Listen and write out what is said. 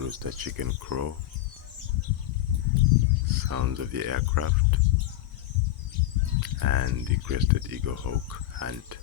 rooster chicken crow, sounds of the aircraft, and the crested eagle hawk hunt.